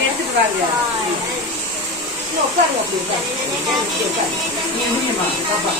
எடுத்துட்டு வாங்க. உட்காருங்க அப்படி நீ முடியுமா பாப்பா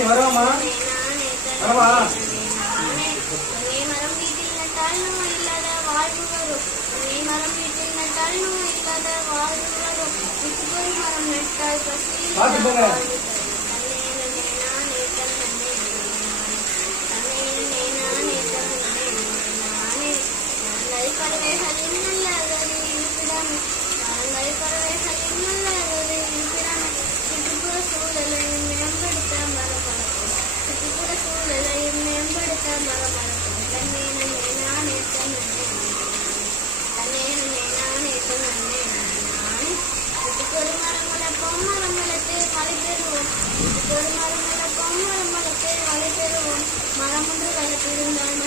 வரவாமா வரவா மரம் வீட்டில் நட்டால் நோய் இல்லாத வாழ்வு வரும். மரம் வீட்டில் நட்டால் நோய் இல்லாத வாழ்வு வரும். ஒரு மரம் நட்டால் பசி மரம் ஒன்று வளர்த்திருந்தான்